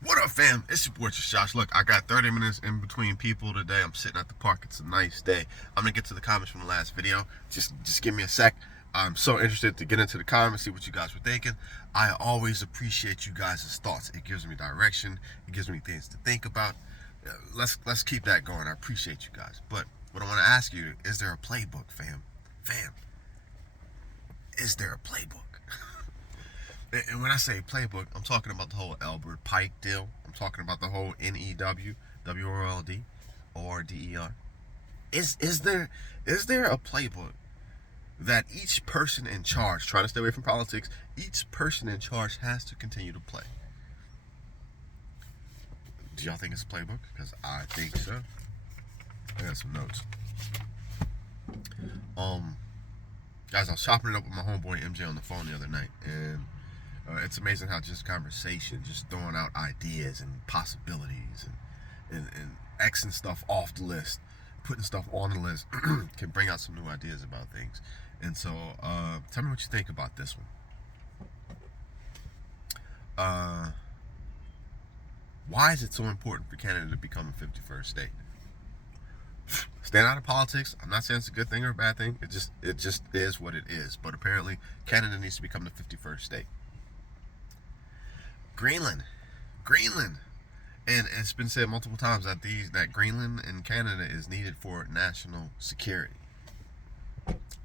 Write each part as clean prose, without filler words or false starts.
What up, fam? It's your boy Josh. Look, I got 30 minutes in between people today. I'm sitting at the park. It's a nice day. I'm gonna get to the comments from the last video. Just give me a sec. I'm so interested to get into the comments, see what you guys were thinking. I always appreciate you guys' thoughts. It gives me direction. It gives me things to think about. Let's keep that going. I appreciate you guys. But what I want to ask you is there a playbook, fam? Fam, is there a playbook? And when I say playbook, I'm talking about the whole Albert Pike deal. I'm talking about the whole NEW, WRLD, ORDER. Is there a playbook that each person in charge, trying to stay away from politics, each person in charge has to continue to play? Do y'all think it's a playbook? Because I think so. I got some notes. Guys, I was chopping it up with my homeboy MJ on the phone the other night, and it's amazing how just conversation, just throwing out ideas and possibilities and Xing stuff off the list, putting stuff on the list can bring out some new ideas about things. And so, tell me what you think about this one. Why is it so important for Canada to become a 51st state? Staying out of politics, I'm not saying it's a good thing or a bad thing. It just is what it is. But apparently, Canada needs to become the 51st state. Greenland, and it's been said multiple times that Greenland and Canada is needed for national security,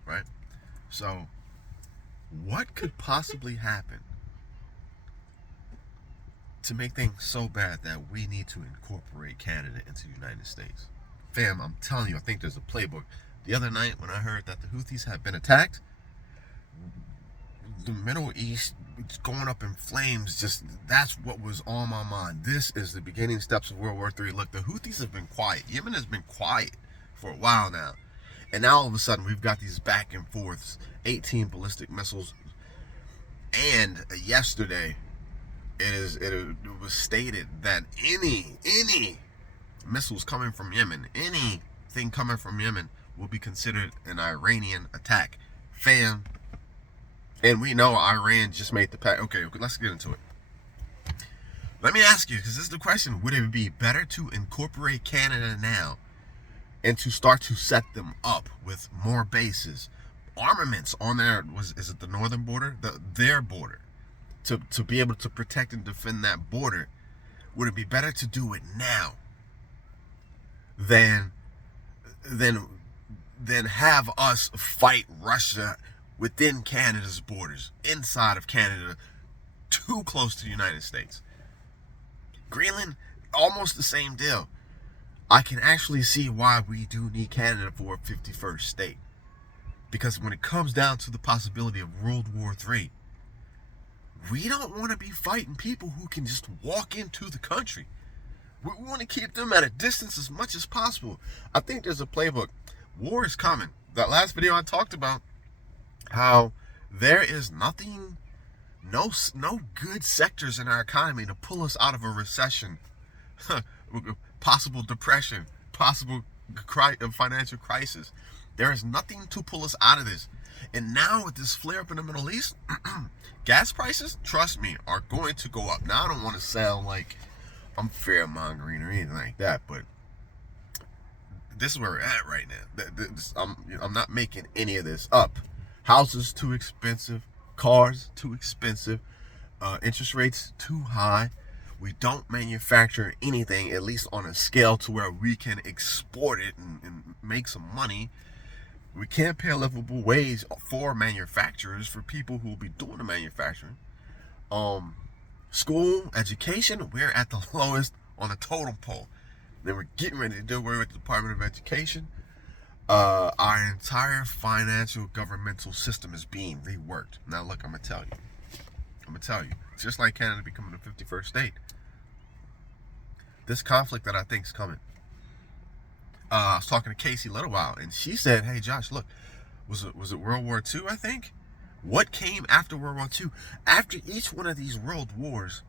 right? So, what could possibly happen to make things so bad that we need to incorporate Canada into the United States? Fam, I'm telling you, I think there's a playbook. The other night when I heard that the Houthis had been attacked, the Middle East going up in flames, that's what was on my mind. This is the beginning steps of World War III. Look, the Houthis have been quiet. Yemen has been quiet for a while now. And now all of a sudden we've got these back and forths, 18 ballistic missiles. And yesterday it was stated that any missiles coming from Yemen, anything coming from Yemen will be considered an Iranian attack. Fam, and we know Iran just made the pact. Okay, let's get into it. Let me ask you, because this is the question, would it be better to incorporate Canada now and to start to set them up with more bases, armaments on is it the northern border? Their border. To be able to protect and defend that border, would it be better to do it now than have us fight Russia within Canada's borders, inside of Canada, too close to the United States? Greenland, almost the same deal. I can actually see why we do need Canada for a 51st state. Because when it comes down to the possibility of World War III, we don't want to be fighting people who can just walk into the country. We want to keep them at a distance as much as possible. I think there's a playbook. War is coming. That last video I talked about how there is nothing, no good sectors in our economy to pull us out of a recession, possible depression, possible financial crisis. There is nothing to pull us out of this. And now with this flare up in the Middle East, gas prices, trust me, are going to go up. Now I don't want to sound like I'm fear mongering or anything like that, but this is where we're at right now. I'm not making any of this up. Houses too expensive, cars too expensive, interest rates too high. We don't manufacture anything, at least on a scale to where we can export it and make some money. We can't pay a livable wage for manufacturers, for people who will be doing the manufacturing. School, education, we're at the lowest on the totem pole. Then we're getting ready to do away with the Department of Education. Our entire financial governmental system is being reworked. Now look, I'm gonna tell you, just like Canada becoming the 51st state, this conflict that I think is coming. I was talking to Casey a little while, and she said, "Hey Josh, look, was it World War II? I think. What came after World War II? After each one of these world wars,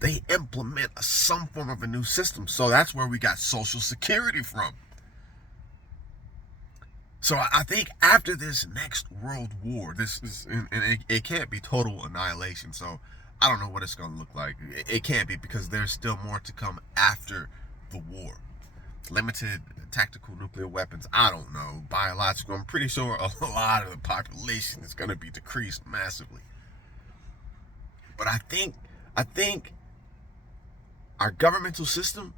they implement some form of a new system. So that's where we got Social Security from. So I think after this next world war, this is, and it can't be total annihilation. So I don't know what it's going to look like. It can't be, because there's still more to come after the war. Limited tactical nuclear weapons, I don't know. Biological, I'm pretty sure a lot of the population is going to be decreased massively. But I think our governmental system,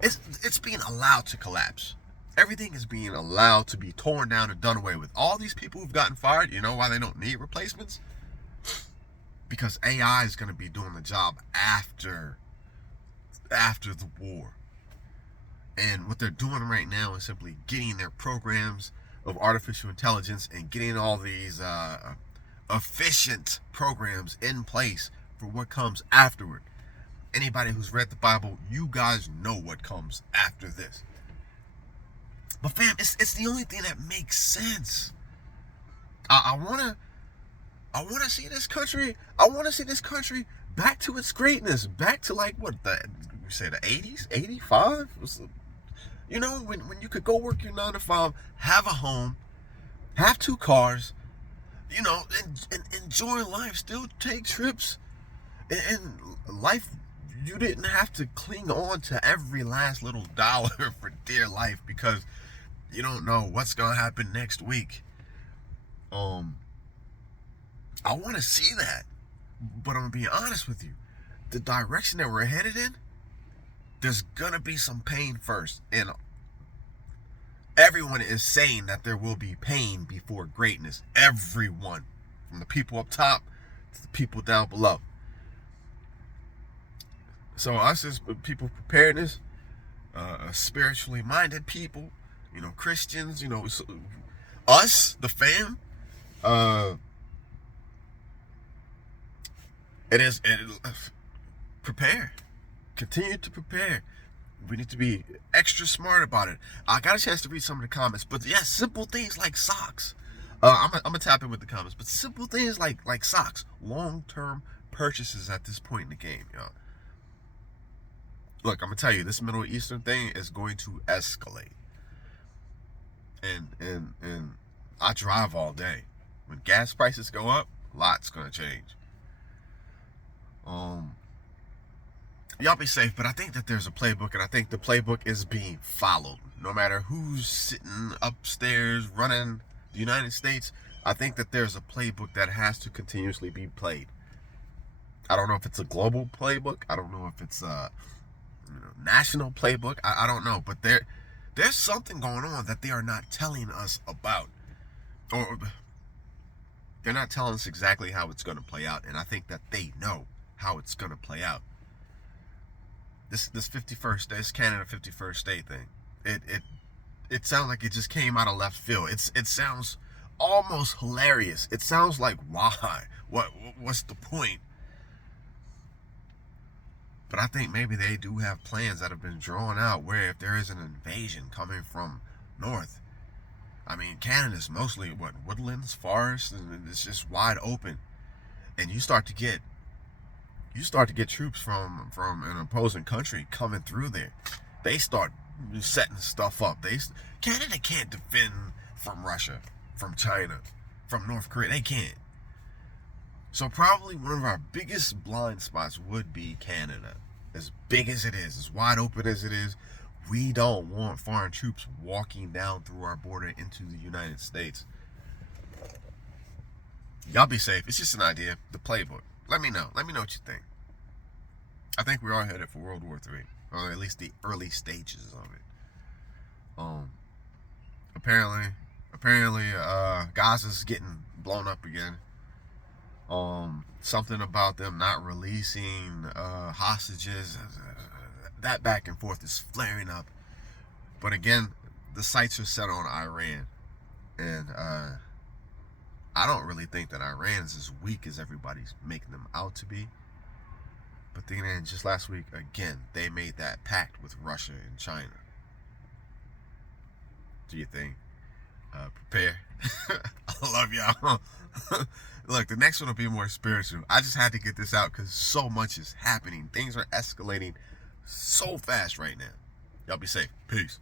it's being allowed to collapse. Everything is being allowed to be torn down and done away with. All these people who've gotten fired, you know why they don't need replacements? Because AI is going to be doing the job after the war. And what they're doing right now is simply getting their programs of artificial intelligence and getting all these efficient programs in place for what comes afterward. Anybody who's read the Bible, you guys know what comes after this. But fam, it's the only thing that makes sense. I wanna see this country. I wanna see this country back to its greatness, back to like what the 80s, 85. You know, when you could go work your 9 to 5, have a home, have 2 cars, you know, and enjoy life. Still take trips, and life. You didn't have to cling on to every last little dollar for dear life, because you don't know what's gonna happen next week. I want to see that, but I'm gonna be honest with you. The direction that we're headed in, there's gonna be some pain first, and everyone is saying that there will be pain before greatness. Everyone, from the people up top to the people down below. So us as people of preparedness, spiritually minded people, you know, Christians, you know, us, the fam, prepare. Continue to prepare. We need to be extra smart about it. I got a chance to read some of the comments, but yeah, simple things like socks. I'm gonna tap in with the comments, but simple things like socks, long-term purchases at this point in the game, you know. Look, I'm gonna tell you, this Middle Eastern thing is going to escalate. And I drive all day. When gas prices go up, a lot's gonna change. Y'all be safe, but I think that there's a playbook, and I think the playbook is being followed. No matter who's sitting upstairs running the United States, I think that there's a playbook that has to continuously be played. I don't know if it's a global playbook. I don't know if it's a national playbook. I don't know, but there's something going on that they are not telling us about, or they're not telling us exactly how it's going to play out. And I think that they know how it's going to play out. This 51st, this Canada 51st state thing, it sounds like it just came out of left field. It sounds almost hilarious. It sounds like, why? What's the point? But I think maybe they do have plans that have been drawn out, where if there is an invasion coming from north, I mean, Canada's mostly woodlands, forests, and it's just wide open. And you start to get troops from an opposing country coming through there. They start setting stuff up. Canada can't defend from Russia, from China, from North Korea. They can't. So probably one of our biggest blind spots would be Canada. As big as it is, as wide open as it is, we don't want foreign troops walking down through our border into the United States. Y'all be safe. It's just an idea. The playbook. Let me know. Let me know what you think. I think we are headed for World War III, or at least the early stages of it. Apparently, Gaza's getting blown up again. Something about them not releasing hostages. That back and forth is flaring up. But again, the sights are set on Iran, and I don't really think that Iran is as weak as everybody's making them out to be. But then just last week, again, they made that pact with Russia and China. Do you think? Prepare. I love y'all. Look, the next one will be more spiritual. I just had to get this out because so much is happening. Things are escalating so fast right now. Y'all be safe. Peace.